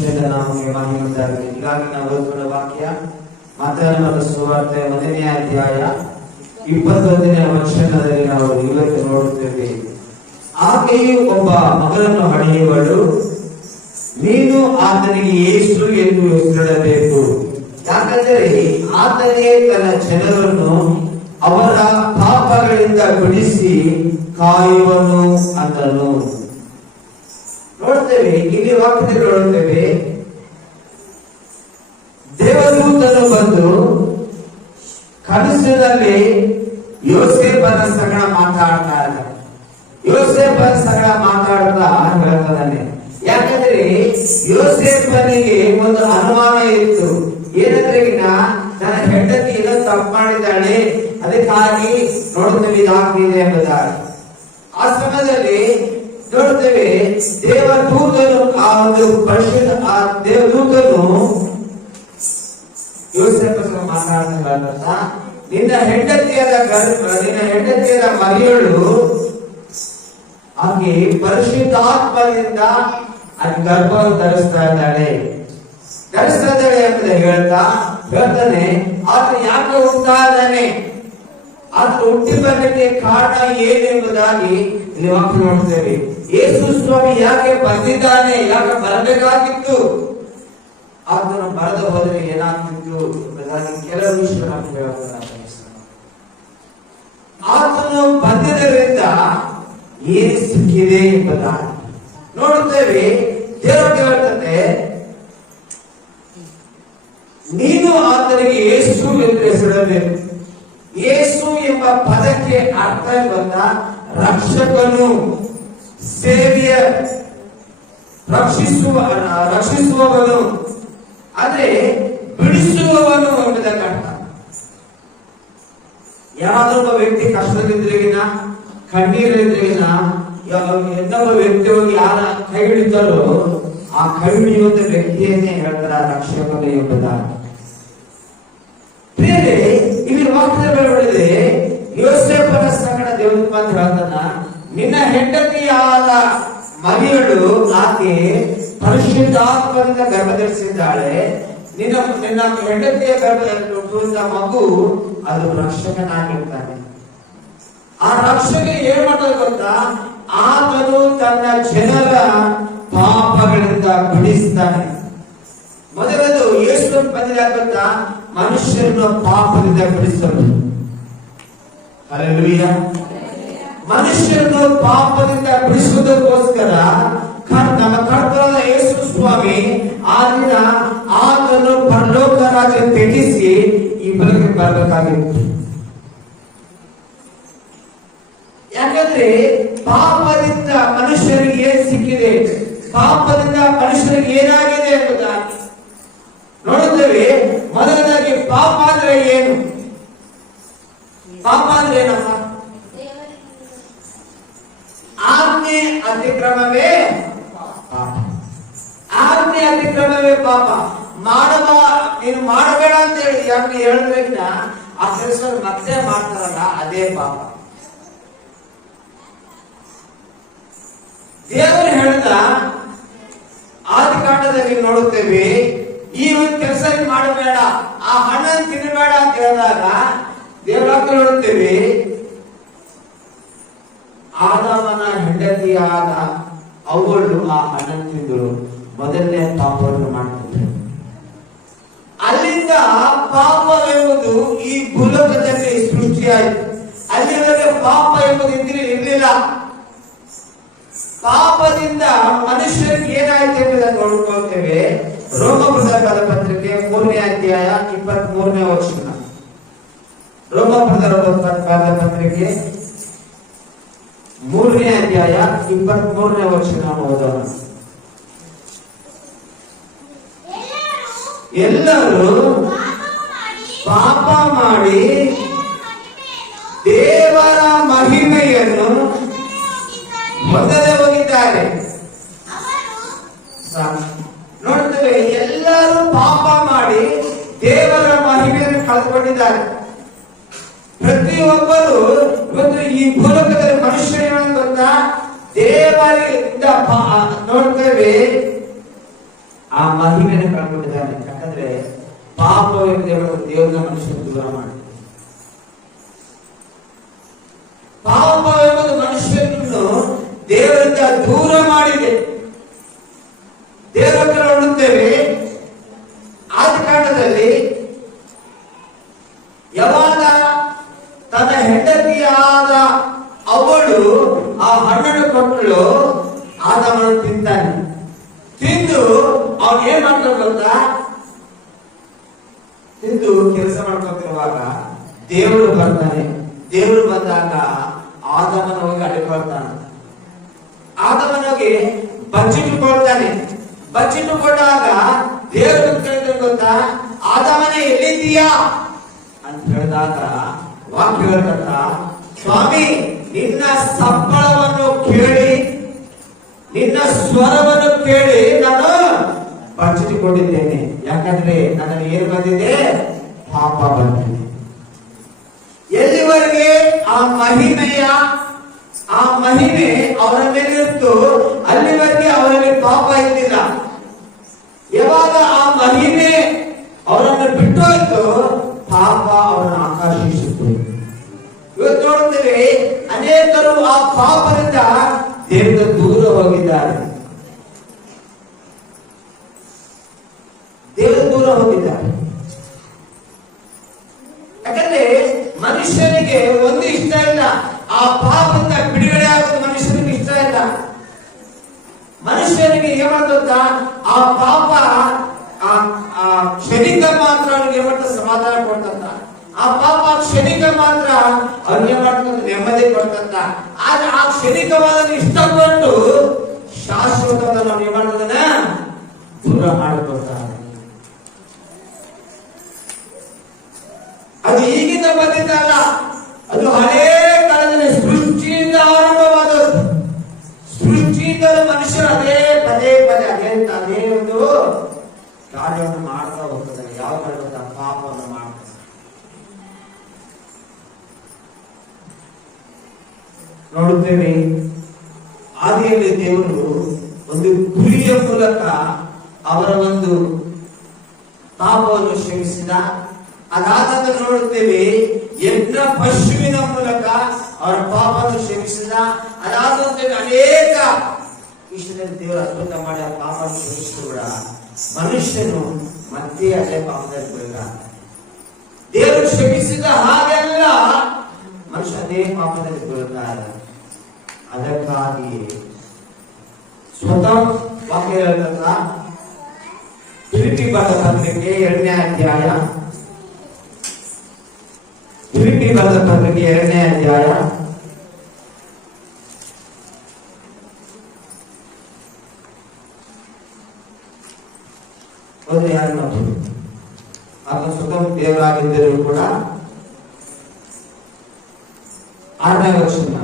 ಪರಿಶುದ್ಧ ನಾಮಕ್ಕೆ ಮಹಿಮೆ ಉಂಟಾಗಲಿ. ಹೀಗಾಗಿ ನಾವು ಓದುವ ವಾಕ್ಯ ಮತ್ತಾಯನ ಸುವಾರ್ತೆ 1ನೇ ಅಧ್ಯಾಯ 21ನೇ ವಚನದಲ್ಲಿ ನಾವು ಇವತ್ತು ನೋಡುತ್ತೇವೆ. ಆಕೆಯು ಒಬ್ಬ ಮಗನನ್ನು ಹಡೆಯುವಳು, ನೀನು ಆತನಿಗೆ ಯೇಸು ಎಂದು ಹೆಸರಿಡಬೇಕು, ಯಾಕಂದರೆ ಆತನೇ ತನ್ನ ಜನರನ್ನು ಅವರ ಪಾಪಗಳಿಂದ ಬಿಡಿಸಿ ಕಾಯುವನು ಅಂತನು. ನೋಡ್ತೇವೆ, ಇಲ್ಲಿ ವಾಕ್ಯದಲ್ಲಿ ನೋಡುತ್ತೇವೆ, ದೇವದೂತನು ಬಂದು ಕನಸಿನಲ್ಲಿ ಯೋಸೇಫನ ಸಂಗಡ ಮಾತಾಡ್ತಾರೆ. ಯೋಸೇಫನ ಸಂಗಡ ಮಾತಾಡ್ತಾ ಹೇಳ್ತಾನೆ. ಯಾಕಂದ್ರೆ ಯೋಸೇಫನಿಗೆ ಒಂದು ಅನುಮಾನ ಇತ್ತು. ಏನಂದ್ರೆ ನನ್ನ ಹೆಂಡತಿ ಏನೋ ತಪ್ಪು ಮಾಡಿದ್ದಾಳೆ, ಅದಕ್ಕಾಗಿ ನೋಡುತ್ತೇವೆ ಇದಾಗಿದೆ ಎಂಬುದಾಗಿ. ಆ ಸಮಯದಲ್ಲಿ ನೋಡುತ್ತೇವೆ, ದೇವದೂತನು ಆ ಒಂದು ಪರಿಶುದ್ಧ ಆ ದೇವದೂತನು ಯೋಸೇಫನ ಮಾತಾಡ್ತಾ, ನಿನ್ನ ಹೆಂಡತಿಯಾದ ಮರಿಯಳು ಆಕೆ ಪರಿಶುದ್ಧಾತ್ಮದಿಂದ ಗರ್ಭವನ್ನು ಧರಿಸ್ತಾ ಇದ್ದಾಳೆ ಎಂಬುದು ಹೇಳ್ತಾನೆ. ಆತ ಯಾಕೆ ಹುಟ್ಟಾದಾನೆ, ಆತ ಹುಟ್ಟಿ ಬರಲಿಕ್ಕೆ ಕಾರಣ ಏನೆಂಬುದಾಗಿ ಇಲ್ಲಿ ವಾಕ್ಯ ನೋಡ್ತೇವೆ. ಯೇಸು ಸ್ವಾಮಿ ಯಾಕೆ ಬಂದಿದ್ದಾನೆ, ಯಾಕೆ ಬರಬೇಕಾಗಿತ್ತು, ಆತನು ಬರೆದು ಹೋದರೆ ಏನಾಗ್ತಿತ್ತು ಎಂಬುದಾಗಿ ಕೆಲವು ವಿಷಯಗಳನ್ನು ಹೇಳ್ತಾನೆ. ಆತನು ಬಂದಿದ್ದರಿಂದ ಏನು ಸಿಕ್ಕಿದೆ ಎಂಬುದಾಗಿ ನೋಡುತ್ತೇವೆ. ದೇವರು ಹೇಳ್ತದೆ, ನೀನು ಆತನಿಗೆ ಯೇಸು ಎಂದು ಹೆಸರಿಡಬೇಕು. ಯೇಸು ಎಂಬ ಪದಕ್ಕೆ ಅರ್ಥ ಬಂದ ರಕ್ಷಕನು, ಸೇವಿಯರ್, ರಕ್ಷಿಸುವವನು, ಅಂದ್ರೆ ಬಿಡಿಸುವವನು ಎಂಬುದಕ್ಕೆ ಅರ್ಥ. ಯಾರಾದ್ರೂ ಒಬ್ಬ ವ್ಯಕ್ತಿ ಕಷ್ಟದಿದ್ರಿಗಿನ ಕಣ್ಣೀರಿದ್ರಿಗಿನ ಇನ್ನೊಬ್ಬ ವ್ಯಕ್ತಿ ಹೋಗಿ ಯಾರ ಕೈ ಹಿಡಿತಾರೋ ಆ ಕೈ ಹಿಡಿಯುವಂತ ವ್ಯಕ್ತಿಯನ್ನೇ ಹೇಳ್ತಾರ ರಕ್ಷಕನು ಎಂಬುದಾಗಿ. ಬೇರೆ ಇಲ್ಲಿ ವಾಕ್ಯದಲ್ಲಿ ಯೋಸೇಫನ ಸಂಗಡ ದೇವರು ಅಂತ ಹೇಳ್ತಾನ, ನಿನ್ನ ಹೆಂಡತಿಯಾದ ಮರಿಯಳು ಆಕೆ ಪರಿಶುದ್ಧಾತ್ಮದಿಂದ ಗರ್ಭಧರಿಸಿದ್ದಾಳೆ, ನಿನ್ನ ಹೆಂಡತಿಯ ಗರ್ಭದಲ್ಲಿ ಹುಟ್ಟುವಂತ ಮಗು ಅದು ರಕ್ಷಕನಾಗಿರ್ತಾನೆ. ಆ ರಕ್ಷಕ ಏನ್ ಮಾಡೋದು ಗೊತ್ತಾ, ಆತನು ತನ್ನ ಜನರ ಪಾಪಗಳಿಂದ ಬಿಡಿಸ್ತಾನೆ. ಮೊದಲದು ಯೇಸು ಬಂದಿರಾಗತ್ತ ಮನುಷ್ಯರನ್ನು ಪಾಪದಿಂದ ಬಿಡಿಸಲು. ಹಲ್ಲೆಲೂಯಾ. ಮನುಷ್ಯರನ್ನು ಪಾಪದಿಂದ ಬಿಡಿಸುವುದಕ್ಕೋಸ್ಕರ ನಮ್ಮ ಕರ್ತನಾದ ಯೇಸು ಸ್ವಾಮಿ ಆ ದಿನ ಆತನು ಪರಲೋಕ ರಾಜ್ಯ ತ್ಯಜಿಸಿ ಈ ಬಳಿಗೆ ಬರಬೇಕಾಗಿತ್ತು. ಯಾಕಂದ್ರೆ ಪಾಪದಿಂದ ಮನುಷ್ಯರಿಗೆ ಏನ್ ಸಿಕ್ಕಿದೆ, ಪಾಪದಿಂದ ಮನುಷ್ಯರಿಗೆ ಏನಾಗಿದೆ ಎಂಬುದಾಗಿ ನೋಡುತ್ತೇವೆ. ಮೊದಲನೇದಾಗಿ ಪಾಪ ಅಂದ್ರೆ ಏನು? ಪಾಪ ಅಂದ್ರೆ ಏನಮ್ಮ? ಆಜ್ಞೆ ಅತಿಕ್ರಮವೇ ಪಾಪ. ಆಜ್ಞೆ ಅತಿಕ್ರಮವೇ ಪಾಪ. ನೀನು ಮಾಡಬೇಡ ಅಂತ ಹೇಳಿ ಯಾಕೆ ಹೇಳಿದ್ರೆ ಆ ಕೆಲಸ ಮತ್ತೆ ಮಾಡ್ತಾರಲ್ಲ, ಅದೇ ಪಾಪ. ದೇವರು ಹೇಳಿದ ಆದಿಕಾಂಡದಲ್ಲಿ ನೋಡುತ್ತೇವೆ, ಈ ಒಂದು ಕೆಲಸ ಮಾಡಬೇಡ, ಆ ಹಣ ತಿನ್ನಬೇಡ ಅಂತ ಹೇಳಿದಾಗ ದೇವರಾಗ ನೋಡುತ್ತೇವೆ, ಆದಾಮನ ಹೆಂಡತಿಯಾದ ಅವಳು ಆ ಹಣ ತಿಂದರು, ಮೊದಲನೇ ಪಾಪವನ್ನು ಮಾಡ್ತಿದ್ರು. ಅಲ್ಲಿಂದ ಪಾಪವೆಂಬುದು ಈ ಭೂಲೋಕದಲ್ಲಿ ಸೃಷ್ಟಿಯಾಯಿತು. ಅಲ್ಲಿವರೆಗೆ ಪಾಪ ಎಂಬುದು ಇರಲಿಲ್ಲ. ಪಾಪದಿಂದ ಮನುಷ್ಯರಿಗೆ ಏನಾಯ್ತು ಎಂಬುದನ್ನು ನೋಡ್ಕೊಳ್ತೇವೆ. ರೋಮಪುರದ ಪತ್ರಿಕೆ 3ನೇ ಅಧ್ಯಾಯ 23ನೇ ವಚನ. ರೋಮಪುರದ ಪತ್ರಿಕೆ 3ನೇ ಅಧ್ಯಾಯ 23ನೇ ವಚನ ಓದೋಣ. ಎಲ್ಲರೂ ಪಾಪ ಮಾಡಿ ದೇವರ ಮಹಿಮೆಯನ್ನು ಮೊದಲೇ ಹೋಗಿದ್ದಾರೆ. ನೋಡ್ತೇವೆ, ಎಲ್ಲರೂ ಪಾಪ ಮಾಡಿ ದೇವರ ಮಹಿಮೆಯನ್ನು ಕಳೆದುಕೊಂಡಿದ್ದಾರೆ. ಪ್ರತಿಯೊಬ್ಬರು ಇವತ್ತು ಈ ಭೂಲೋಕದಲ್ಲಿ ಮನುಷ್ಯನ ಗೊತ್ತಾ, ದೇವರಿಂದ ನೋಡ್ತೇವೆ ಆ ಮಹಿಮೆಯನ್ನು ಕಳ್ಕೊಂಡಿದ್ದಾನೆ. ಯಾಕಂದ್ರೆ ಪಾಪವೆಂದು ದೇವರ ಮನುಷ್ಯನ ದೂರ ಮಾಡಿ, ಪಾಪ ಎಂಬುದು ಮನುಷ್ಯನನ್ನು ದೇವರಿಂದ ದೂರ ಮಾಡಿದೆ. ದೇವರ ಹತ್ರ ನೋಡುತ್ತೇವೆ, ಆದಿಕಾಂಡದಲ್ಲಿ ಯಾವಾಗ ತನ್ನ ಹೆಂಡತಿಯಾದ ಅವಳು ಆ ಹಣ್ಣನ್ನು ಕೊಟ್ಟಳು, ಆದವನು ತಿಂತಾನೆ. ತಿಂದು ಅವನು ಏನ್ ಮಾಡ್ತಾನೆ ಗೊತ್ತಾ, ತಿಂದು ಕೆಲಸ ಮಾಡ್ಕೊತಿರುವಾಗ ದೇವರು ಬರ್ತಾನೆ. ದೇವರು ಬಂದಾಗ ಆದಮನ ಹೋಗಿ ಅಡ್ಕೊಳ್ತಾನೆ. ಆದಮನಿಗೆ ಬಚ್ಚಿಟ್ಟುಕೊಳ್ತಾನೆ. ಬಚ್ಚಿಟ್ಟುಕೊಂಡಾಗ ದೇವರು ಕೇಳಿದ್ರೆ ಗೊತ್ತಾ, ಆದಮನೇ ಎಲ್ಲಿದ್ದೀಯಾ ಅಂತ ಹೇಳಿದಾಗ ವಾಕ್ಯ ಹೇಳ್ತ, ಸ್ವಾಮಿ ನಿನ್ನ ಸಪ್ಪಳವನ್ನು ಕೇಳಿ, ನಿನ್ನ ಸ್ವರವನ್ನು ಕೇಳಿ ನಾನು ಬಚ್ಚಿಟ್ಟುಕೊಂಡಿದ್ದೇನೆ. ಯಾಕಂದ್ರೆ ನನಗೆ ಏನು ಬಂದಿದೆ, ಪಾಪ ಬಂದಿದೆ. ಎಲ್ಲಿವರೆಗೆ ಆ ಮಹಿಮೆ ಅವರ ಮೇಲೆ ಇತ್ತು, ಅಲ್ಲಿವರೆಗೆ ಅವರಲ್ಲಿ ಪಾಪ ಇದ್ದಿಲ್ಲ. ಯಾವಾಗ ಆ ಮಹಿಮೆ ಅವರನ್ನು ಬಿಟ್ಟು ಹೋಯ್ತು, ಪಾಪ ಅವರನ್ನು ಆಕರ್ಷಿಸಿತು. ಇವತ್ತು ನೋಡುತ್ತೇವೆ, ಅನೇಕರು ಆ ಪಾಪದಿಂದ ದೇವರ ದೂರ ಹೋಗಿದ್ದಾರೆ. ದೇವರ ದೂರ ಹೋಗಿದ್ದಾರೆ. ಯಾಕಂದ್ರೆ ಮನುಷ್ಯನಿಗೆ ಒಂದು ಇಷ್ಟ ಇಲ್ಲ, ಆ ಪಾಪದಿಂದ ಬಿಡುಗಡೆ ಆಗೋದು ಮನುಷ್ಯನಿಗೆ ಇಷ್ಟ ಇಲ್ಲ. ಮನುಷ್ಯನಿಗೆ ಏನಾಗುತ್ತ, ಆ ಪಾಪ ಕ್ಷಣಿಕ ಮಾತ್ರ ಅವನಿಗೆ ಏನಾಗ್ತದೆ, ಸಮಾಧಾನ ಕೊಡ್ತಂತ. ಆ ಪಾಪ ಕ್ಷಣಿಕ ಮಾತ್ರ ಅವನಿಗೆ ಮಾಡ್ತಂತ, ನೆಮ್ಮದಿ ಕೊಡ್ತಂತ. ಆದ್ರೆ ಆ ಕ್ಷಣಿಕವಾದ ಇಷ್ಟಪಟ್ಟು ಶಾಶ್ವತವಾದ ನಾವು ಏನ್ ಮಾಡ್ತದನ್ನ ದೂರ ಮಾಡಿಕೊಡ್ತಾರೆ. ಅದು ಈಗಿಂದ ಬಂದಿದ್ದಲ್ಲ, ಅದು ಹಳೇ ಕಾಲದಲ್ಲಿ ಸೃಷ್ಟಿಯಿಂದ ಆರಂಭವಾದದ್ದು. ಸೃಷ್ಟಿಯಿಂದ ಮನುಷ್ಯರು ಅದೇ ಪದೇ ಅದೇ ಒಂದು ಕಾರ್ಯವನ್ನು ಮಾಡ್ತಾ ಹೋಗ್ತಾರೆ. ಯಾವ ಕಾರ್ಯ, ಪಾಪವನ್ನು ಮಾಡ್ತಾರೆ. ನೋಡುತ್ತೇವೆ, ಆದಿಯಲ್ಲಿ ದೇವರು ಒಂದು ಕುರಿಯ ಮೂಲಕ ಅವರ ಒಂದು ಪಾಪವನ್ನು ಕ್ಷಮಿಸಿದ. ಅದಾದ ನೋಡುತ್ತೇವೆ, ಯಜ್ಞ ಪಶುವಿನ ಮೂಲಕ ಅವರ ಪಾಪವನ್ನು ಕ್ಷಮಿಸಿದ. ಅದಾದ ಅನೇಕ ವಿಷಯದಲ್ಲಿ ದೇವರು ಅದ್ಭುತ ಮಾಡಿ ಆ ಪಾಪವನ್ನು ಕ್ಷಮಿಸಿದ್ರು ಕೂಡ ಮನುಷ್ಯನು ಮತ್ತೆ ಅದೇ ಪಾಪದಲ್ಲಿ ಬೀಳ. ದೇವರು ಕ್ಷಮಿಸಿದ ಹಾಗೆಲ್ಲ ಮನುಷ್ಯ ಅದೇ ಪಾಪದಲ್ಲಿ ಬೀಳ್ತಾರೆ. ಅದಕ್ಕಾಗಿ ಸ್ವತಃ ವಾಕ್ಯ ಹೇಳ್ತಕ್ಕ ಫಿಲಿಪ್ಪಿ ಬರೆದ ಪತ್ರಿಕೆ 2ನೇ ಅಧ್ಯಾಯ, ಫಿಲಿಪ್ಪಿ ಬರೆದ ಪತ್ರಿಕೆ 2ನೇ ಅಧ್ಯಾಯ ಒಂದು ಯಾರು ಆತ ಸ್ವತಃ ದೇವರಾಗಿದ್ದರೂ ಕೂಡ 6ನೇ ವಚನ,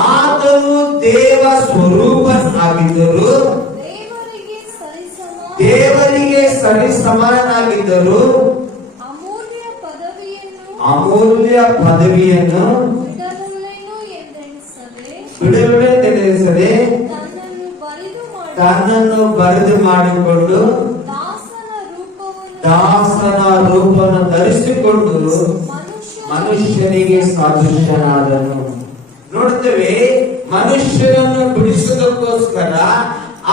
ಆತನು ದೇವ ಸ್ವರೂಪನಾಗಿದ್ದರು, ದೇವರಿಗೆ ಸರಿಸಮಾನನಾಗಿದ್ದರು, ಅಮೂಲ್ಯ ಪದವಿಯನ್ನು ಬಿಡಲೆಂದೆಣಿಸದೆ ತನ್ನನ್ನು ಬರೆದು ಮಾಡಿಕೊಂಡು ದಾಸನ ರೂಪವನ್ನು ಧರಿಸಿಕೊಂಡು ಮನುಷ್ಯನಿಗೆ ಸಾದೃಶ್ಯನಾದನು. ನೋಡುತ್ತೇವೆ, ಮನುಷ್ಯನನ್ನು ಬಿಡಿಸುವುದಕ್ಕೋಸ್ಕರ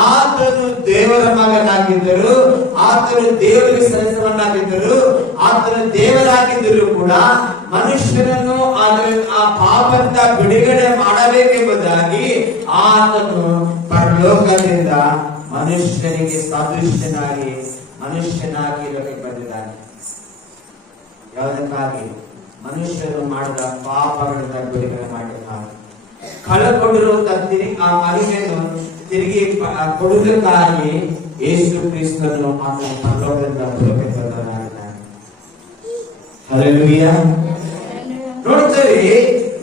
ಆತನು ದೇವರ ಮಗನಾಗಿದ್ದರು, ಆತನು ದೇವರಿಗೆ ಸರಿಸಮನಾಗಿದ್ದರು, ಆತನು ದೇವರಾಗಿದ್ದರೂ ಕೂಡ ಮನುಷ್ಯನನ್ನು ಆ ಪಾಪದಿಂದ ಬಿಡುಗಡೆ ಮಾಡಬೇಕೆಂಬುದಾಗಿ ಆತನು ಪರಲೋಕದಿಂದ ಮನುಷ್ಯನಿಗೆ ಸಾದೃಶ್ಯನಾಗಿ ಇರಲಿಕ್ಕೆ ಬಂದಿದ್ದಾನೆ. ಯಾವುದಕ್ಕಾಗಿ? ಮನುಷ್ಯರು ಮಾಡಿದ ಪಾಪಗಳಿಂದ ಬಿಡುಗಡೆ ಮಾಡಿದ್ದಾರೆ. ಕಳಕೊಂಡಿರುವಂತಹ ಆ ಮಹಿಮೆಯನ್ನು ತಿರುಗಿ ಕೊಡುವುದಕ್ಕಾಗಿ ಯೇಸು ಕ್ರಿಸ್ತನು ಆತನ ಪರಲೋಕದಿಂದ ಭೂಲೋಕಕ್ಕೆ ಬಂದವನಾಗಿದ್ದಾನೆ. ಹಲ್ಲೆಲೂಯಾ. ನೋಡುತ್ತೇವೆ,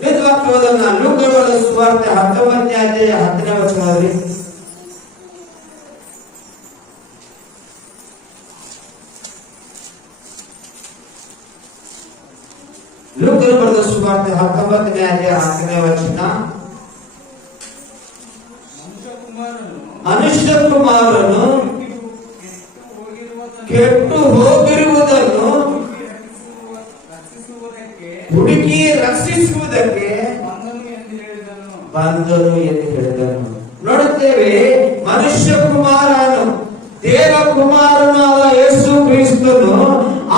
ವೇದವಾಕ್ಯವನ್ನು ಲೂಕನ ಸುವಾರ್ತೆ 19ನೇ ಅಧ್ಯಾಯ 10ನೇ ವಚನದಲ್ಲಿ ಲೂಕನ ಬರೆದ ಸುವಾರ್ತೆ 19ನೇ ಅಧ್ಯಾಯ 10ನೇ ವಚನ, ಮನುಷ್ಯ ಕುಮಾರನು ಕೆಟ್ಟು ಹೋಗಿರುವುದನ್ನು ಹುಡುಕಿ ರಕ್ಷಿಸುವುದಕ್ಕೆ ಬಂದನು ಎಂದು ಹೇಳಿದನು. ನೋಡುತ್ತೇವೆ, ಮನುಷ್ಯ ಕುಮಾರನು ದೇವಕುಮಾರನಾದ ಯೇಸು ಕ್ರಿಸ್ತನು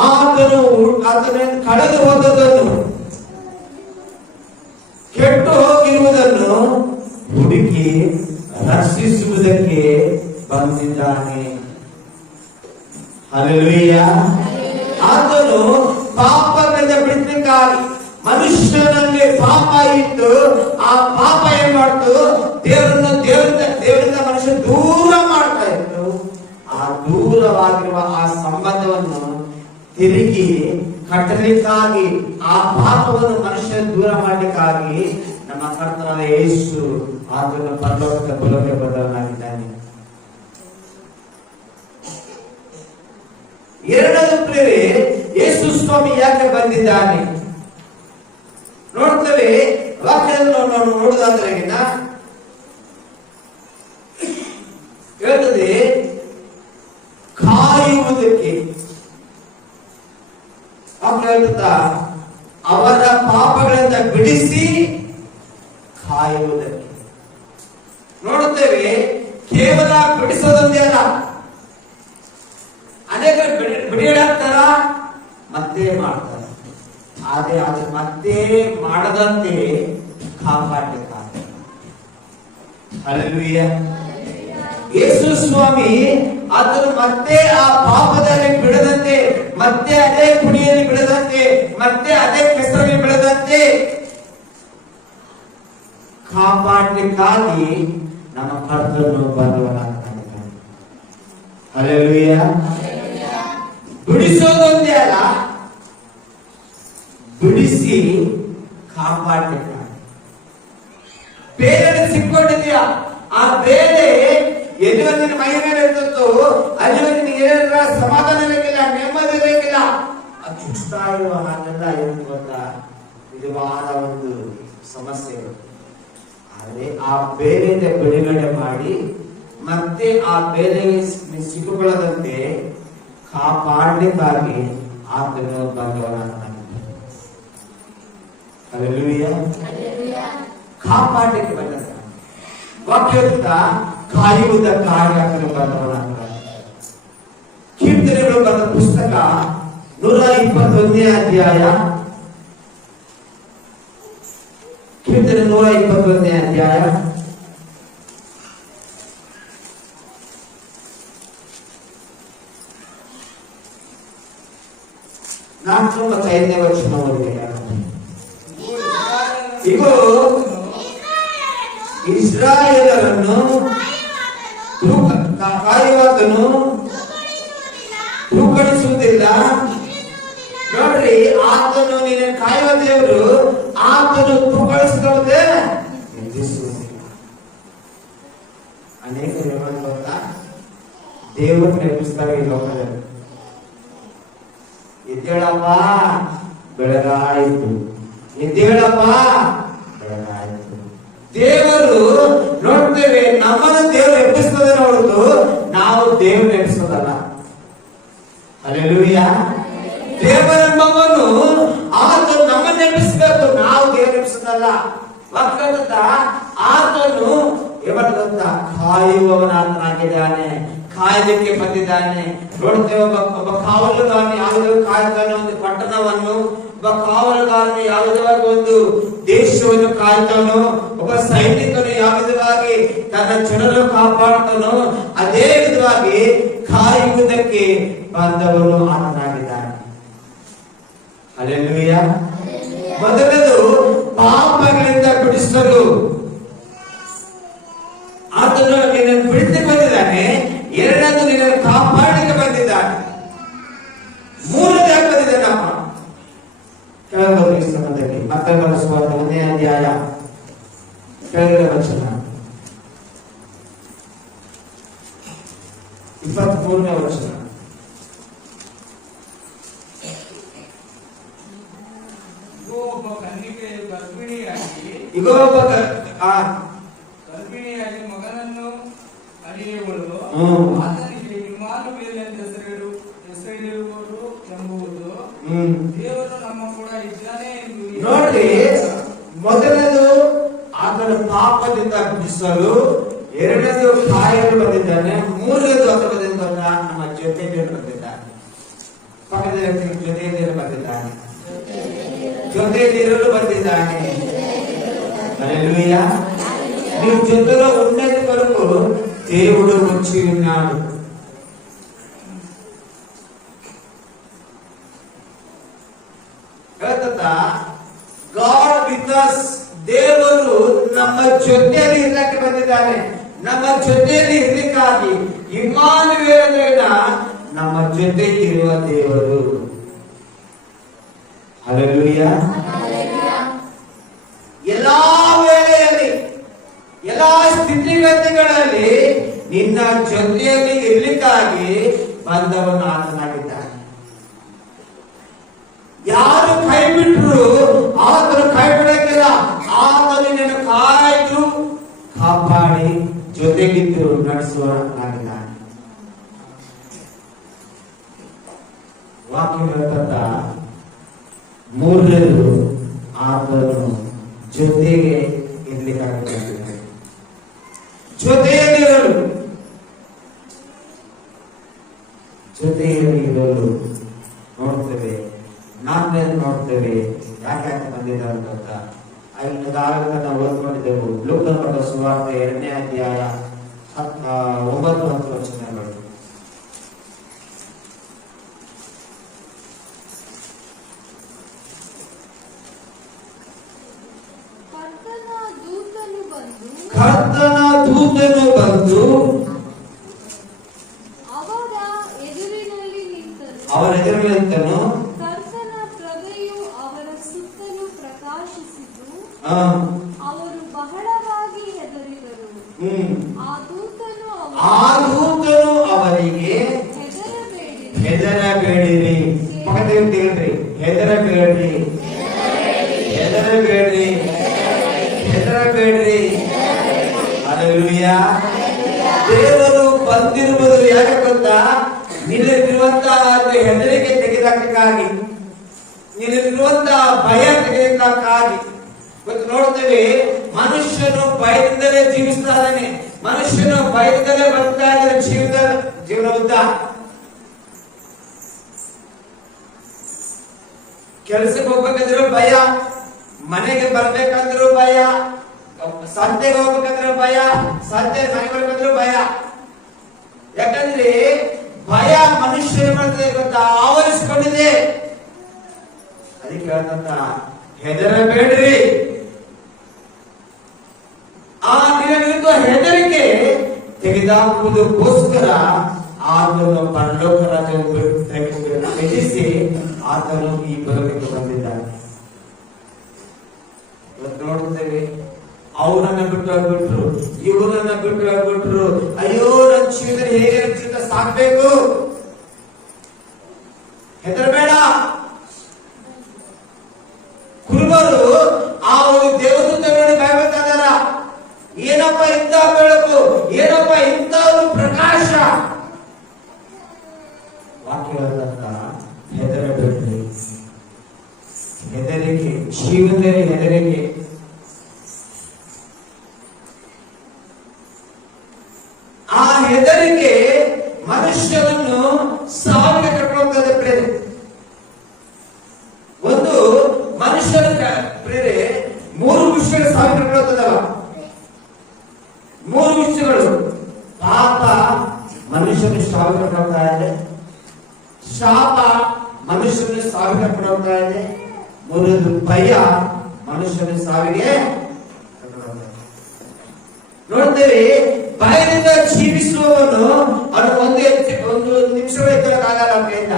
ಆತನನ್ನು ಕಳೆದು ಹೋದದನ್ನು, ಕೆಟ್ಟು ಹೋಗಿರುವುದನ್ನು ಹುಡುಕಿ ರಕ್ಷಿಸುವುದಕ್ಕೆ ಬಂದಿದ್ದಾನೆ. ಹಲ್ಲೆಲೂಯಾ. ಆತನು ಪಾಪಗಳಿಂದ ಬಿಡಿಸಲಿಕ್ಕಾಗಿ, ಮನುಷ್ಯನಲ್ಲಿ ಪಾಪ ಇತ್ತು, ಆ ಪಾಪ ಏನ್ ಮಾಡ್ತು, ದೇವರಿಂದ ಮನುಷ್ಯ ದೂರ ಮಾಡ್ತಾ ಇತ್ತು. ಆ ದೂರವಾಗಿರುವ ಆ ಸಂಬಂಧವನ್ನು ತಿರುಗಿ ಕಟ್ಟಲಿಕ್ಕಾಗಿ, ಆ ಪಾಪವನ್ನು ಮನುಷ್ಯ ದೂರ ಮಾಡಲಿಕ್ಕಾಗಿ ನಮ್ಮ ಕರ್ತನಾದ ಯೇಸು ಆತನು ಪರಲೋಕದ ಬಲಕ್ಕೆ ಬದಲಾಗಿದ್ದಾನೆ. ಎರಡನೇ ಪ್ರೇರೆ, ಯೇಸು ಸ್ವಾಮಿ ಯಾಕೆ ಬಂದಿದ್ದಾನೆ ನೋಡ್ತೇವೆ. ವಾಕ್ಯದಲ್ಲಿ ನಾವು ನೋಡುವುದಾದ್ರೆ ಹೇಳ್ತದೆ, ಕಾಯುವುದಕ್ಕೆ. ಹೇಳ್ತಾ ಅವರ ಪಾಪಗಳಿಂದ ಬಿಡಿಸಿ ಕಾಯುವುದಕ್ಕೆ. ನೋಡುತ್ತೇವೆ, ಕೇವಲ ಬಿಡಿಸೋದೊಂದೇ ಅಲ್ಲ, ಅನೇಕ ಬಿಡಿಯಾಗ್ತಾರ, ಮತ್ತೆ ಮಾಡ್ತಾರೆ. ಆದ್ರೆ ಅದು ಮತ್ತೆ ಮಾಡದಂತೆ ಕಾಪಾಡಬೇಕಾಗ್ತದೆ. ಹಲ್ಲೆಲೂಯಾ. ಯೇಸು ಸ್ವಾಮಿ ಅದನ್ನು ಮತ್ತೆ ಆ ಪಾಪದಲ್ಲಿ ಬಿಡದಂತೆ, ಮತ್ತೆ ಅದೇ ಕುಡಿಯಲ್ಲಿ ಬಿಡದಂತೆ, ಮತ್ತೆ ಅದೇ ಕೆಸರಲ್ಲಿ ಬಿಡದಂತೆ ಕಾಪಾಡಲಿಕ್ಕಾಗಿ ನಮ್ಮ ಕರ್ತನು ಬಂದವನಾಗ್ತಾನೆ. ಹಲ್ಲೆಲೂಯಾ. ಬಿಡಿಸೋದೊಂದೇ ಅಲ್ಲ, ಬಿಡಿಸಿ ಕಾಪಾಡಲಿಕ್ಕಾಗಿ. ಬೇರೆ ಸಿಕ್ಕೊಂಡಿದೆಯಾ, ಆ ಬೇರೆ ಎಲ್ಲಿವರೆಗೆ ನಿನ್ನ ಮೈ ಮೇಲೆ ಇರ್ತೋ ಅಲ್ಲಿವರೆಗೆ ನಿನಗೆ ಏನಾರ ಸಮಾಧಾನ ಇರಲಿಲ್ಲ, ನೆಮ್ಮದಿ ಇರಲಿಲ್ಲ. ಅದು ಚುಚ್ತಾ ಇರುವ ಹಾಗೆಲ್ಲ ಏನು ಗೊತ್ತಾ, ನಿಜವಾದ ಒಂದು ಸಮಸ್ಯೆ. ಆದರೆ ಆ ಬೇರೆಯಿಂದ ಬಿಡುಗಡೆ ಮಾಡಿ ಮತ್ತೆ ಆ ಬೇರೆಗೆ ಸಿಕ್ಕುಕೊಳ್ಳದಂತೆ ಕಾಪಾಡಲಿಕ್ಕಾಗಿ ಆತನು ಬಂದವನಾಗಿದ್ದಾನೆ. ಹಲ್ಲೆಲೂಯಾ. ಕಾಪಾಡಲಿಕ್ಕೆ ಬಂದ ವಾಕ್ಯದಿಂದ ಕಾಯುವುದಕ್ಕಾಗಿ ಆತನು ಬಂದವನಾಗಿದ್ದಾನೆ. ಕೀರ್ತನೆಗಳು ಬರೆದ ಪುಸ್ತಕ 121ನೇ ಅಧ್ಯಾಯ, ಕೀರ್ತನೆ 121ನೇ ಅಧ್ಯಾಯ 4 ಮತ್ತು 5ನೇ ವಚನ ಓದಿದೆ. ಇಗೋ, ಇಸ್ರಾಯೇಲರನ್ನು ಕಾಯುವಾತನು ತೂಕಡಿಸುವುದಿಲ್ಲ. ನೋಡ್ರಿ, ಆತನು ನೀನು ಕಾಯುವ ದೇವರು, ಆತನು ತೂಕಡಿಸುವುದೇ ನಿಂದಿಸುವುದಿಲ್ಲ. ಅನೇಕ ಗೊತ್ತಾ, ದೇವರು ನೆನಪಿಸ್ತಾರೆ ಈ ಲೋಕದಲ್ಲಿ. ಎದ್ದೇಳಪ್ಪ ಬೆಳಗಾಯಿತು, ಎದ್ದೇಳಪ್ಪ ಬೆಳಗಾಯಿತು. ದೇವರು ನೋಡ್ತೇವೆ, ನಮ್ಮನ್ನು ದೇವರು ಎಬ್ಬಿಸ್ತದೆ ಹೊರತು ನಾವು ದೇವರು ಎಬ್ಬಿಸೋದಲ್ಲ. ಹಲ್ಲೆಲೂಯಾ. ದೇವರೆಂಬವನು ಆತನು ನಮ್ಮನ್ನು ಎಬ್ಬಿಸಬೇಕು, ನಾವು ದೇವರು ಎಬ್ಬಿಸೋದಲ್ಲ. ವಾಕ್ಯದ ಆತನು ಯಾವತ್ತ ಕಾಯುವವನಾಗಿದ್ದಾನೆ, ಕಾಯಲಿಕ್ಕೆ ಬಂದಿದ್ದಾನೆ. ನೋಡ್ತೇವೆ, ಒಬ್ಬ ಕಾವಲುಗಾರನು ಯಾವುದೇ ಕಾಯ್ತಾನೆ ಒಂದು ಪಟ್ಟಣವನ್ನು, ಒಬ್ಬ ಕಾವಲುಗಾರನು ಯಾವ ವಿಧವಾಗಿ ಒಂದು ದೇಶವನ್ನು ಕಾಯ್ತಾನೋ, ಒಬ್ಬ ಸೈನಿಕನು ಯಾವ ವಿಧವಾಗಿ ತನ್ನ ಜನರನ್ನು ಕಾಪಾಡ್ತಾನೋ, ಅದೇ ವಿಧವಾಗಿ ಕಾಯುವುದಕ್ಕೆ ಬಂದವನು ಆತನಾಗಿದ್ದಾನೆ. ಹಲ್ಲೆಲೂಯಾ. ಮೊದಲನೇದು ಪಾಪಗಳಿಂದ ಬಿಡಿಸಲು ಆತನು ನಿನ್ನನ್ನು ಬಿಡಿಸಲಿಕ್ಕೆ ಬಂದಿದ್ದಾನೆ. ಎರಡನೇದು ನಿನ್ನನ್ನು ಕಾಪಾಡಲಿಕ್ಕೆ ಬಂದಿದ್ದಾನೆ. ಮೂರನೇ ಯಾಕೆ ಬಂದಿದ್ದಾನಪ್ಪ? ಕೆಳಗೆ ಸಂಬಂಧದಲ್ಲಿ ಮತ್ತೊಂದು 1ನೇ ಅಧ್ಯಾಯ ಕೆಳಗಿನ ವಚನ 23ನೇ ವಚನ. ಗರ್ಭಿಣಿಯಾಗಿ ಮಗನನ್ನು ಆತನಿಗೆ ಇಮ್ಮಾನುವೇಲ್ ಎಂದು ಹೆಸರಿಡುವರು ಎಂಬುದು ದೇವರು ನಮ್ಮ ಕೂಡ ಇದ್ದಾನೆ ಎಂದು. ನೋಡ್ರಿ, ಮೊದಲನೇದು ಆತನ ಪಾಪದಿಂದ ಬಿಡಿಸಲು, ಎರಡನೇದು ಕಾಯಲು ಬಂದಿದ್ದಾನೆ, ಮೂರನೇದು ಅಥವಾ ನಮ್ಮ ಜೊತೆಗೆ ಬಂದಿದ್ದಾನೆ. ಪಕ್ಕದ ಜೊತೆಯಲ್ಲಿ ಬಂದಿದ್ದಾನೆ, ಜೊತೆಯಲ್ಲಿರಲು ಬಂದಿದ್ದಾನೆ. హల్లెలూయా. నీ జೊತೆలో ఉన్నది వరకు దేవుడు వచ్చి ఉన్నాడు. God with us, ದೇವರು ನಮ್ಮ ಜೊತೆಯಲ್ಲಿ ಇರಕ್ಕೆ ಬಂದಿದ್ದಾನೆ. ನಮ್ಮ ಜೊತೆಯಲ್ಲಿ ಇರಲಿಕ್ಕಾಗಿ ಇಮ್ಮಾನುವೇಲ್ ನಮ್ಮ ಜೊತೆ ಇರುವ ದೇವರು. ಹಲ್ಲೆಲೂಯಾ. ಎಲ್ಲಾ ವೇಳೆಯಲ್ಲಿ, ಎಲ್ಲಾ ಸ್ಥಿತಿಗತಿಗಳಲ್ಲಿ ನಿನ್ನ ಜೊತೆಯಲ್ಲಿ ಇರ್ಲಿಕ್ಕಾಗಿ ಬಂದವನು ಆತನಾಗಿದ್ದಾನೆ. ಯಾರು ಕೈ ಬಿಟ್ಟರು ಆತನು ಕೈ ಬಿಡಕ್ಕಿಲ್ಲ. ಆತನು ನಿನ್ನನ್ನು ಕಾಯ್ದು ಕಾಪಾಡಿ ಜೊತೆಗಿದ್ದು ನಡೆಸುವನಾಗಿದ್ದಾನೆ. ವಾಕ್ಯ ಹೇಳ್ತದ ಮೂರನೇದು ಆತನು ಜೊತೆಗೆ ಇರ್ಲಿಕ್ಕಾಗುತ್ತೆ. ಜೊತೆಯಲ್ಲಿರಲು, ಜೊತೆಯಲ್ಲಿ ಇರಲು ನೋಡ್ತೇವೆ. ನಾಲ್ಕನೇದು ನೋಡ್ತೇವೆ. ಯಾಕೆ ಬಂದಿದ್ದಾರೆ ಅಂತ ನಾವು ಓದ್ಕೊಂಡಿದ್ದೆವು. ಲೂಕನ ಬರೆದ ಸುವಾರ್ತೆ 2ನೇ ಅಧ್ಯಾಯ 9-10 ವಚನಗಳು. ಕರ್ತನ ದೂತನು ಬಂದು ಅವರ ಎದುರಲ್ಲಿ ನಿಂತನು. ಕರ್ತನ ಪ್ರಭೆಯು ಅವರ ಸುತ್ತಲೂ ಪ್ರಕಾಶಿಸಿತು. ಅವರು ಬಹಳವಾಗಿ ಹೆದರಿದರು. ಆ ದೂತನು ಅವರಿಗೆ ಹೆದರಬೇಡಿರಿ. ಪಕ್ಕದಲ್ಲಿ ಹೆದರಬೇಡ್ರಿ, ಹೆದರಬೇಡ್ರಿ, ಹೆದರಬೇಡ್ರಿ. ಹಲ್ಲೆಲೂಯಾ. ದೇವರು ಬಂದಿರುವುದು ಯಾಕೆ ಗೊತ್ತಾ? ನಿನ್ನಲ್ಲಿರುವಂತಹ ಹೆದರಿಕೆ ತೆಗೆದಕ್ಕಾಗಿ, ನಿನ್ನಲ್ಲಿರುವಂತಹ ಭಯ ತೆಗೆದಕ್ಕಾಗಿ. ಇವತ್ತು ನೋಡ್ತೇವೆ, ಮನುಷ್ಯನು ಭಯದಿಂದಲೇ ಜೀವಿಸ್ತಾ ಇದ್ದಾನೆ. ಮನುಷ್ಯನು ಭಯದಿಂದಲೇ ಬರ್ತಾ ಇದ್ದಾನೆ ಜೀವನ ಉದ್ದ. ಕೆಲಸಕ್ಕೆ ಹೋಗ್ಬೇಕಂದ್ರೂ ಭಯ, ಮನೆಗೆ ಬರ್ಬೇಕಂದ್ರೂ ಭಯ, ಸಂತೆಗೆ ಹೋಗ್ಬೇಕಂದ್ರೆ ಭಯ, ಸಂತೆ ಮನೆಗೆ ಬರ್ಬೇಕಂದ್ರೂ ಭಯ. ಯಾಕಂದ್ರೆ ಭಯ ಮನುಷ್ಯರು ಮಾಡ್ತದೆ ಗೊತ್ತಾ? ಆವರಿಸಿಕೊಂಡಿದೆ. ಅದಕ್ಕೆ ಹೇಳ್ತಂತ ಹೆದರಬೇಡ್ರಿ. ಆ ನಿನ್ನ ಹೆದರಿಕೆ ತೆಗೆದಾಕುವುದಕ್ಕೋಸ್ಕರ ಆತನು ಪರಲೋಕ ರಾಜ್ಯವನ್ನು ತ್ಯಜಿಸಿ ಆತನು ಈ ಬಲಕ್ಕೆ ಬಂದಿದ್ದಾನೆ. ಇವತ್ತು ನೋಡ್ತೇವೆ, ಅವರನ್ನ ಬಿಟ್ಟು ಹೋಗ್ಬಿಟ್ರು, ಇವರನ್ನ ಬಿಟ್ಟು ಹೋಗ್ಬಿಟ್ರು. ಅಯ್ಯೋ, ನನ್ನ ಜೀವಿತ ಹೇಗೆ ಜೀವಿತ ಸಾಕ್ಬೇಕು? ಹೆದರಬೇಡ. ಕುರುಬರು ಆ ಒಂದು ದೇವದೂತರನ್ನು ಭಯಪಡ್ತಾ ಇದ್ದಾರ. ಏನಪ್ಪ ಇಂಥ ಬೆಳಕು, ಏನಪ್ಪ ಇಂಥ ಒಂದು ಪ್ರಕಾಶ. ವಾಕ್ಯವಾದಂತ ಹೆದರಬೇಡ್ರಿ. ಹೆದರಿಕೆ, ಜೀವನದಲ್ಲಿ ಹೆದರಿಕೆ. ಆ ಹೆದರಿಕೆ ಮನುಷ್ಯನನ್ನು ಸಾವಿಗೆ ಕಟ್ಟುವಂತದ್ದು ಪ್ರೇರೆ. ಒಂದು ಮನುಷ್ಯನ ಪ್ರೇರೆ 3 ವಿಷಯಗಳು ಸಾವಿಗೆ ಕಟ್ಟುವಂತದಲ್ಲ. 3 ವಿಷಯಗಳು. ಪಾಪ ಮನುಷ್ಯನ ಸಾವಿಗೆ ಕಟ್ಟುತ್ತಾ ಇದೆ, ಶಾಪ ಮನುಷ್ಯನ ಸಾವಿಗೆ ಕಟ್ಟುತ್ತಾ ಇದೆ, 3ನೇದು ಭಯ ಮನುಷ್ಯನ ಸಾವಿಗೆ. ನೋಡ್ತೇವೆ, ಭಯದಿಂದ ಜೀವಿಸುವವನು ಅದು ಒಂದು ನಿಮಿಷವೇ ಇದ್ದಕ್ಕಾಗಲ್ಲ ಅವನ ಕೈಯಿಂದ.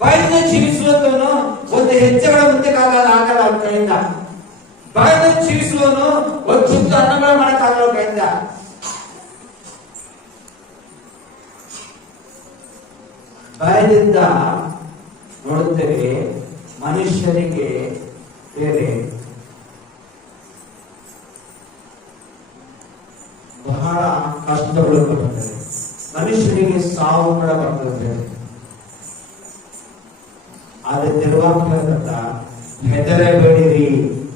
ಭಯದಿಂದ ಜೀವಿಸುವವನು ಒಂದು ಹೆಜ್ಜೆಗಳ ಮುಂದಕ್ಕಾಗಲ್ಲ ಅವನ ಕೈಯಿಂದ. ಭಯದಿಂದ ಜೀವಿಸುವವನು ಒಂದು ಸುತ್ತ ಅನ್ನಗಳ ಮಾಡಕ್ಕಾಗಲ್ಲ ಅವನ ಕೈಯಿಂದ. ಭಯದಿಂದ ನೋಡುತ್ತೇವೆ ಮನುಷ್ಯನಿಗೆ ಬೇರೆ ಬಹಳ ಕಷ್ಟ ಕಷ್ಟಗಳು ಬರ್ತದೆ, ಮನುಷ್ಯನಿಗೆ ಸಾವು ಕೂಡ ಬರ್ತದೆ. ಆದ್ರೆ ನಿರ್ವಾಹಕ ಹೆದರಬೇಡಿರಿ,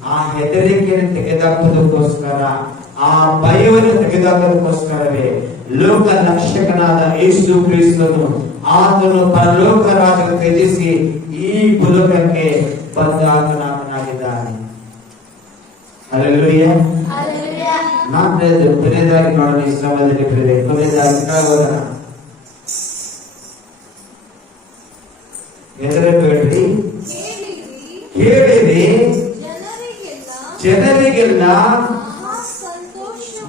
ಆ ಹೆದರಿಕೆಯನ್ನು ತೆಗೆದುಹಾಕೋದಕ್ಕೋಸ್ಕರ, ಆ ಭಯವನ್ನು ತೆಗೆದುಹಾಕೋದಕ್ಕೋಸ್ಕರವೇ ಲೋಕ ರಕ್ಷಕನಾದ ಯೇಸು ಕ್ರಿಸ್ತನು ಆತನು ಪರಲೋಕ ರಾಜ್ಯ ತ್ಯಜಿಸಿ ಈ ಭೂಲೋಕಕ್ಕೆ ಬಂದಾತನಾಗಿದ್ದಾನೆ. ಹಲ್ಲೆಲೂಯಾ. ಕೊನೆಯದಾಗಿ ನೋಡೋಣ, ಈ ಸಮಯದಲ್ಲಿ ಕೊನೆಯದಾಗಿ ಹೋಗೋಣ. ಹೆದರಬೇಡ್ರಿ, ಕೇಳಿರಿ, ಜನರಿಗೆಲ್ಲ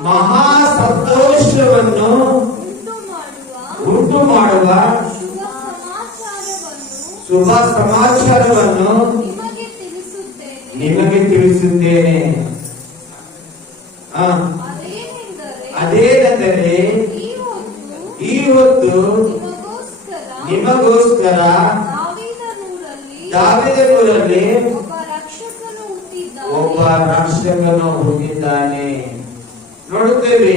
ಮಹಾ ಸಂತೋಷವನ್ನು ಉಂಟು ಮಾಡುವ ಶುಭ ಸಮಾಚಾರವನ್ನು ನಿಮಗೆ ತಿಳಿಸುತ್ತೇನೆ. ಅದೇನೆಂದರೆ, ಈ ಹೊತ್ತು ನಿಮಗೋಸ್ಕರ ದಾವೀದನೂರಲ್ಲಿ ಒಬ್ಬ ರಕ್ಷಕನು ಹುಟ್ಟಿದ್ದಾನೆ. ನೋಡುತ್ತೇವೆ,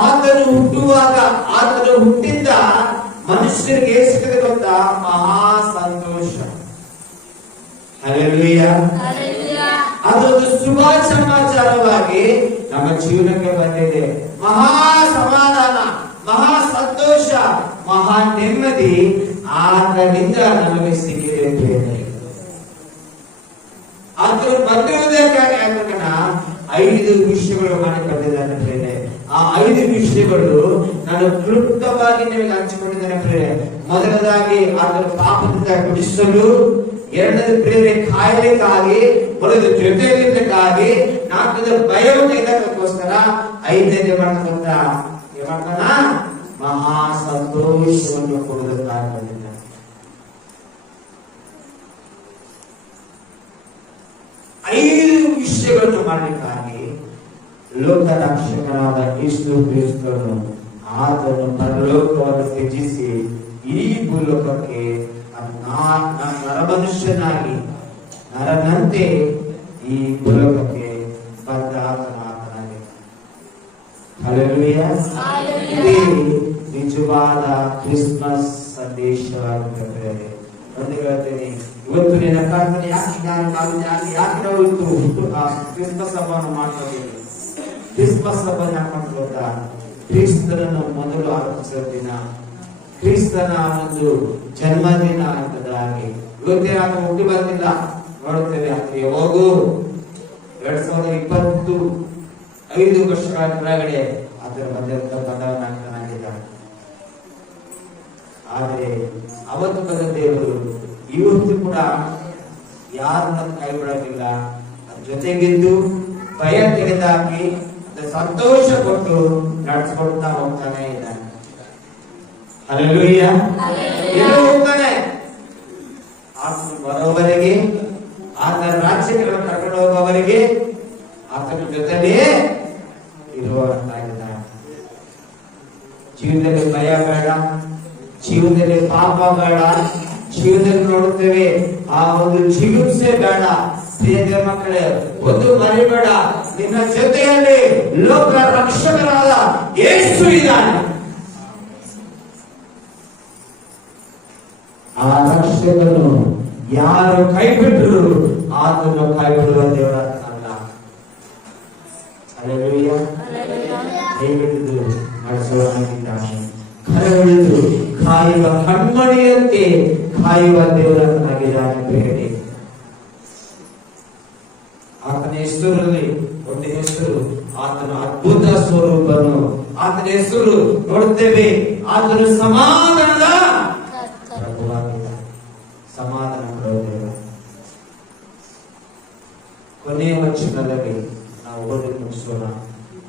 ಆತನು ಹುಟ್ಟುವಾಗ, ಆತನು ಹುಟ್ಟಿದ್ದ ಮನುಷ್ಯರಿಗೆ ಸಿಗದೆ ಗೊತ್ತಾ ಮಹಾ ಸಂತೋಷ. ಹಲ್ಲೆಲೂಯಾ. ಅದೊಂದು ಶುಭ ಸಮಾಚಾರವಾಗಿ ನಮ್ಮ ಜೀವನಕ್ಕೆ ಬಂದಿದೆ. ಮಹಾ ಸಮಾಧಾನ, ಮಹಾ ಸಂತೋಷ, ಮಹಾ ನೆಮ್ಮದಿ ಆತನಿಂದ ನಮಗೆ ಸಿಕ್ಕಿದೆ. ಆತನು ಬಂದಿರುವುದಕ್ಕಾಗಿ ಆತನ 5 ವಿಷಯಗಳು ಮಾಡಿಕೊಂಡಿದ್ದಾನೆ ಪ್ರೇರೆ. ಆ 5 ವಿಷಯಗಳು ನಾನು ಕ್ಲುಪ್ತವಾಗಿ ನಿಮಗೆ ಹಂಚಿಕೊಂಡಿದ್ದೇನೆ ಪ್ರೇರೆ. ಮೊದಲದಾಗಿ ಆತನು ಪಾಪದಿಂದ ಬಿಡಿಸಲು, ಎರಡನೇ ಪ್ರೇರೆ ಕಾಯಲಿಕ್ಕಾಗಿ, ಮೊದಲು ಜೊತೆಯಲ್ಲಿದ್ದಕ್ಕಾಗಿ, 4ನೇ ಭಯವನ್ನು ಇದಕ್ಕೋಸ್ಕರ, 5ನೇ ಮಾಡ್ತಾನ ಮಹಾ ಸಂತೋಷವನ್ನು ಕೊಡುವುದಕ್ಕಾಗಿ. 5 ವಿಷಯಗಳನ್ನು ಮಾಡಲಿಕ್ಕಾಗಿ ಲೋಕ ರಕ್ಷಕನಾದ ಯೇಸು ಕ್ರಿಸ್ತನು ಆತನು ಪರಲೋಕವನ್ನು ತ್ಯಜಿಸಿ ಈ ಭೂಲೋಕಕ್ಕೆ ನರಮನುಷ್ಯನಾಗಿ, ನರನಂತೆ ಈ ಭೂಲೋಕಕ್ಕೆ ಬಂದ ಆತನಾಗಿ. ಹಲ್ಲೆಲೂಯಾ. ಇದು ನಿಜವಾದ ಕ್ರಿಸ್ಮಸ್ ಸಂದೇಶವಾಗುತ್ತದೆ. ಒಂದು ಹೇಳ್ತೇನೆ, ಇವತ್ತು ನಿನ್ನ ಕರ್ತನೆ ಯಾಕೆ ನಾವು ಕ್ರಿಸ್ಮಸ್ ಹಬ್ಬವನ್ನು ಮಾಡ್ತೀವಿ? ಕ್ರಿಸ್ಮಸ್ ಹಬ್ಬ ಯಾಕೆ ಗೊತ್ತಾ? ಕ್ರಿಸ್ತನನ್ನು ಮೊದಲು ಆಚರಿಸುವ ದಿನ, ಕ್ರಿಸ್ತನ ಒಂದು ಜನ್ಮದಿನ ಅಂತದಾಗಿ. ಇವತ್ತೇ ಆತ ಹುಟ್ಟಿ ಬಂದಿಲ್ಲ, ನೋಡುತ್ತೇವೆ ಆತನಿಗೆ ಯಾವಾಗೂ 2025 ವರ್ಷಗಳ ಕೆಳಗಡೆ ಆತನ ಬಂದವನಾಗಿದ್ದಾನೆ. ಆದರೆ ಅವತ್ತು ಬಂದ ದೇವರು ಇವತ್ತು ಕೂಡ ಯಾರನ್ನ ಕೈ ಬಿಡೋದಿಲ್ಲ. ಜೊತೆಗಿದ್ದು ಭಯ ತೆಗೆದಾಕಿ ಸಂತೋಷ ಕೊಟ್ಟು ನಡೆಸ್ಕೊಳ್ತಾ ಹೋಗ್ತಾನೆ ಇದ್ದಾನೆ. ಹಲ್ಲೆಲೂಯಾ. ಎಲ್ಲೋ ಹೋಗ್ತಾನೆ, ಆತನು ಬರೋವರೆಗೆ, ಆತನ ರಾಜ್ಯಗಳನ್ನು ಕರ್ಕೊಂಡು ಹೋಗುವವರೆಗೆ ಆತನ ಜೊತೆಲೇ ಇರುವಂತಾಗಿದ್ದಾನೆ. ಜೀವನದಲ್ಲಿ ಭಯ ಬೇಡ, ಜೀವನದಲ್ಲಿ ಪಾಪ ಬೇಡ, ಜೀವನದಲ್ಲಿ ನೋಡುತ್ತೇವೆ ಆ ಒಂದು ಜಿಗುಪ್ಸೆ ಬೇಡ. ಪ್ರಿಯ ಮಕ್ಕಳೇ, ಒಂದು ಮರಿಬೇಡ, ನಿನ್ನ ಜೊತೆಯಲ್ಲಿ ಲೋಕ ರಕ್ಷಕರಾದ ಯೇಸು ಇದ್ದಾನೆ. ಆ ರಕ್ಷಕನು ಯಾರು ಕೈ ಬಿಟ್ಟರು ಆತನು ಕೈ ಬಿಡುವ ದೇವರಲ್ಲ. ಹಲ್ಲೆಲೂಯಾ. ಕೈ ಬಿಟ್ಟು ನಡೆಸುವವನಾಗಿದ್ದಾನೆ. ಕರೆಯುವುದು ಕಾಯುವ ಕಣ್ಮಣಿಯಂತೆ ಕಾಯುವ ದೇವರನ್ನಾಗಿದ್ದಾನೆ. ಬೇರೆ ಆತನ ಹೆಸರಲ್ಲಿ ಒಂದು ಹೆಸರು, ಆತನ ಅದ್ಭುತ ಸ್ವರೂಪನು. ಆತನ ಹೆಸರು ನೋಡುತ್ತೇವೆ, ಆತನು ಸಮಾಧಾನದ ಪ್ರಭುವಾಗಿದ್ದಾನೆ, ಸಮಾಧಾನ ಕೊಡುವ. ಕೊನೆಯ ವಚನದಲ್ಲಿ ನಾವು ಓದಿ ಮುಗಿಸೋಣ.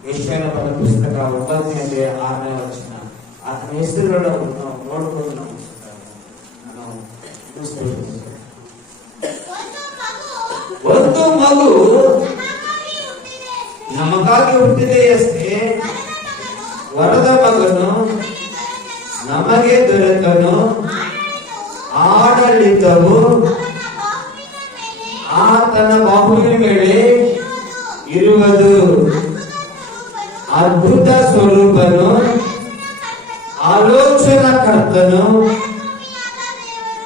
ಯೆಶಾಯನ ಬರೆದ ಪುಸ್ತಕ 9ನೇ ಅಧ್ಯಾಯ 6ನೇ ವಚನ. ಆತನ ಹೆಸರುಗಳನ್ನು ನೋಡಿಕೊಂಡು ನಾವು ಒಂದು ಮಗು ನಮಗಾಗಿ ಹುಟ್ಟಿದೆಯಷ್ಟೇ, ವರದ ಮಗನು ನಮಗೆ ದೊರೆತನು, ಆಡಳಿತವು ಆತನ ಬಾಹುವಿನ ಮೇಲೆ ಇರುವುದು. ಅದ್ಭುತ ಸ್ವರೂಪನು, ಆಲೋಚನಾಕರ್ತನು,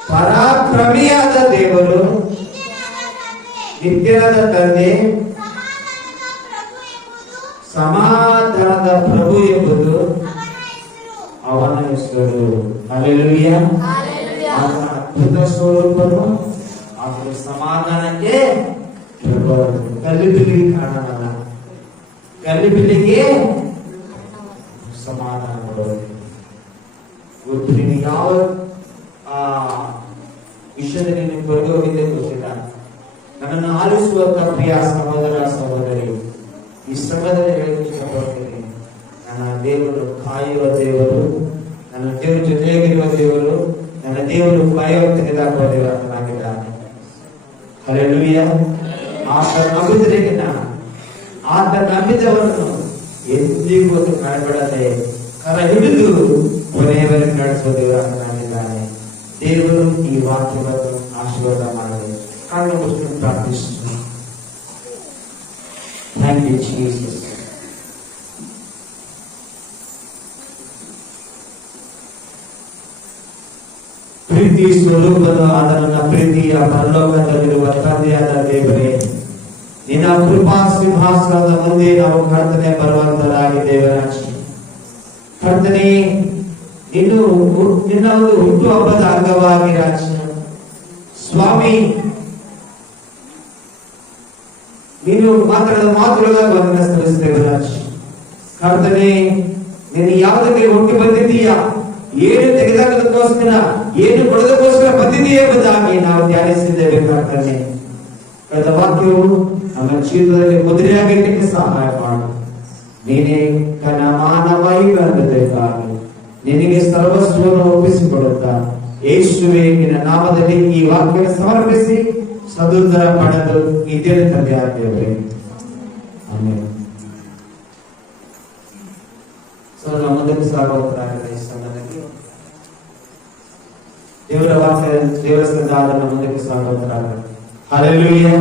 ಪರಾಕ್ರಮಿಯಾದ ದೇವರು, ನಿತ್ಯನಾದ ತಂದೆ, ಸಮಾಧಾನದ ಪ್ರಭು ಎಂಬುದು ಅವನ ಹೆಸರು. ಹಲ್ಲೆಲೂಯಾ. ಆತನ ಅದ್ಭುತ ಸ್ವರೂಪನು, ಆತನ ಸಮಾಧಾನಕ್ಕೆ ಪ್ರಭು. ಗಲಿಬಿಲಿಗೆ ಕಾರಣವಲ್ಲ, ಗಲಿಬಿಲಿಗೆ ಸಮಾಧಾನ ಕೊಡೋದು. ಇವತ್ತು ನೀನು ಯಾವ ವಿಷಯದಲ್ಲಿ ನೀವು ಬರೆದು ಹೋಗಿದ್ದೆ ಗೊತ್ತಿಲ್ಲ. ನನ್ನನ್ನು ಆಲಿಸುವಂತ ಪ್ರಿಯ ಸಹೋದರ ಸಹೋದರಿ, ಈ ಸಮಯದಲ್ಲಿ ಹೇಳಲು ಇಷ್ಟಪಡ್ತೀನಿ, ನನ್ನ ದೇವರು ಕಾಯುವ ದೇವರು, ನನ್ನ ದೇವರು ಜೊತೆಯಾಗಿರುವ ದೇವರು, ನನ್ನ ದೇವರು ಭಯವನ್ನು ತೆಗೆದುಹಾಕುವ ದೇವರಾಗಿದ್ದಾನೆ. ಹಲ್ಲೆಲೂಯಾ. ಆತ ನಂಬಿದವರಿಗೆ ಆತ ನಂಬಿದವರನ್ನು ಎಂದಿಗೂ ಕೈಬಿಡದೆ ಕರ ಹಿಡಿದು ಕೊನೆಯವರೆಗೆ ನಡೆಸುವ ದೇವರಾಗಿದ್ದಾನೆ. ದೇವರು ಈ ವಾಕ್ಯವನ್ನು ಆಶೀರ್ವಾದ ಮಾಡಲಿ. ಕಣ್ಣು ಮುಚ್ಚಿಕೊಂಡು ಪ್ರಾರ್ಥಿಸುತ್ತೇನೆ. Thank you Jesus. ಪ್ರೀತಿ ಸ್ವರೂಪದ ಆದ ಪ್ರೀತಿಯ ಪರಲೋಕದಲ್ಲಿರುವ ತಂದೆಯಾದ ದೇವರೇ, ನಿನ್ನ ಕೃಪಾ ಸಿಂಹಾಸನದ ಮುಂದೆ ನಾವು ಕರ್ತನೆ ಬರುವಂತರಾಗಿದ್ದೇವೆ ರಾಜ. ಕರ್ತನೆ, ನಿನ್ನ ಒಂದು ಹುಟ್ಟು ಹಬ್ಬದ ಅಂಗವಾಗಿ ರಾಜ ಸ್ವಾಮಿ, ನೀನು ಮಾತಾಡದ ಮಾತುಗಳಾಗಿ ಗಮನ ಸಲ್ಲಿಸ್ತೇವೆ ರಾಜ. ಕರ್ತನೆ, ನೀನು ಯಾವುದಕ್ಕೆ ಹುಟ್ಟಿ ಬಂದಿದ್ದೀಯಾ, ಏನು ತೆಗೆದಾಕೋಸ್ಕರ, ಏನು ಕೊಡೋದಕ್ಕೋಸ್ಕರ ಬಂದಿದೆಯೇ ಎಂಬುದಾಗಿ ನಾವು ಧ್ಯಾನಿಸಿದ್ದೇವೆ ಕರ್ತನೆ. ಕಳೆದ ವಾಕ್ಯವು ನಮ್ಮ ಜೀವಿತದಲ್ಲಿ ಮುದ್ರೆಯಾಗಿದ್ದಕ್ಕೆ ಸಹಾಯ ಮಾಡು. ನೀನೇ ಘನಮಾನ ಮಹಿಮೆಗಾಗಿ ನಿನಗೆ ಸರ್ವಸ್ವವನ್ನು ಒಪ್ಪಿಸಿಕೊಡುತ್ತಾ ಯೇಸುವೆ ನಿನ್ನ ನಾಮದಲ್ಲಿ ಈ ವಾಕ್ಯ ಸಮರ್ಪಿಸಿ ಸದುತ್ತರ ಪಡೆದು ಇದೇ ತಂದೆ ಆಗ್ತೇವೆ. ಆಮೇಲೆ ಮುಂದಕ್ಕೆ ಸಾಗುವಂತಾಗಿದೆ. ಈ ಸಮಯದಲ್ಲಿ ದೇವರ ವಾಕ್ಯ ದೇವಸ್ಥಾನದ ಆದನ್ನು ಮುಂದಕ್ಕೆ ಸಾಗುವಂತಾಗಿದೆ. ಹಲ್ಲೆಲೂಯಾ.